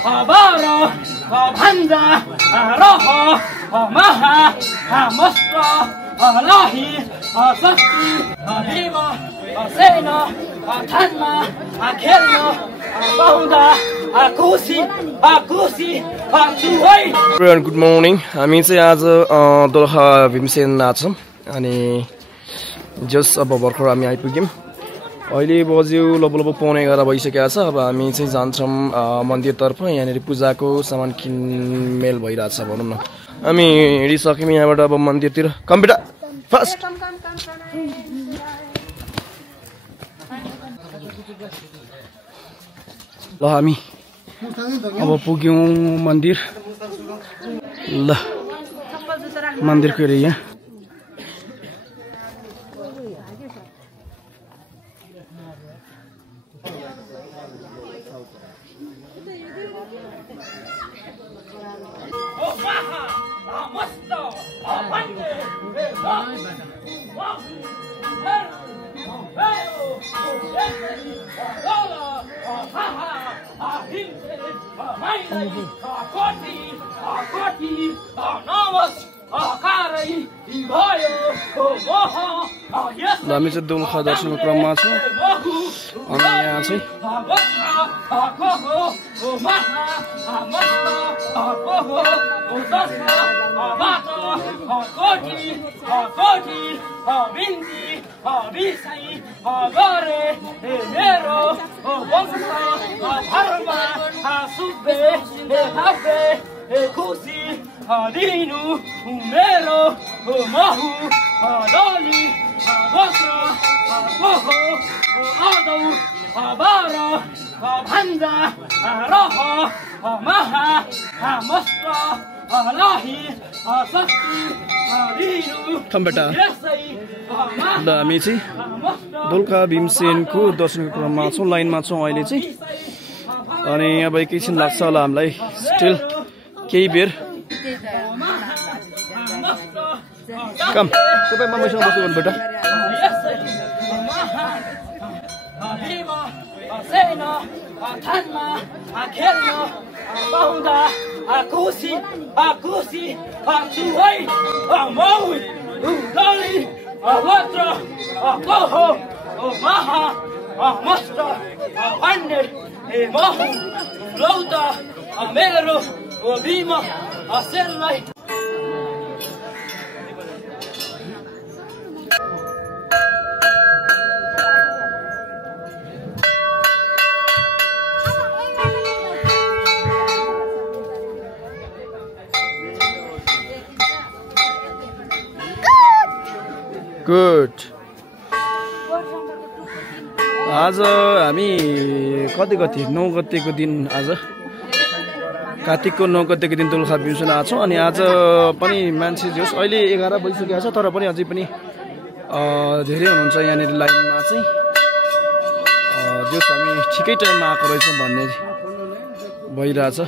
Habara, Habanda, Raha, Maha, Mastra, Lahi, Sakti, Hima, Sena, Tanma, Kelna, Bahunda, Akusi, Chuai. Good morning. हामी चाहिँ आज दोलखा भीमसेन नाच्छौं अनि जस अब भर्खर हामी आइपुग्यौं। अहिले बज्यो लगभग 11:15 भइसकेको छ। अब हामी चाहिँ जान्छौं मन्दिरतर्फ। यहाँनेर पूजाको सामान किनमेल भइरहेछ भनौं न। हामी हिँडिसक्यौं यहाँबाट अब मन्दिरतिर। कम्प्युटर फास्ट ल हामी अब पुग्यौं मन्दिर। ल मन्दिरको एरिया हामी चाहिँ दोलखा दर्शनको क्रममा छौँ अनि यहाँ चाहिँ Dinu, Umero, Mahu, Doli, Basra, Poho, Ado, Habara, Banda, Raha, Maha, Mastra, Lahi, Sakti, Dinu. Come बेटा। ल हामी चाहिँ दोलखा भीमसेनको दर्शनको क्रममा छौँ, लाइनमा छौँ अहिले चाहिँ। अनि अब एकैछिन लाग्छ होला हामीलाई स्टिल केही बेर। कम तपाईँ मम्मीसँग बस्नु गर्नु बेटा। गुड। आज हामी कति 9 गतेको दिन आज कार्तिकको 9 गतेको दिन दोलखा भीमसेन आएको छौँ। अनि आज पनि मान्छे जोस् अहिले 11 बजिसकेको छ तर पनि अझै पनि धेरै हुनुहुन्छ यहाँनिर लाइनमा चाहिँ। जोस् हामी ठिकै टाइममा आएको रहेछौँ भन्ने भइरहेछ।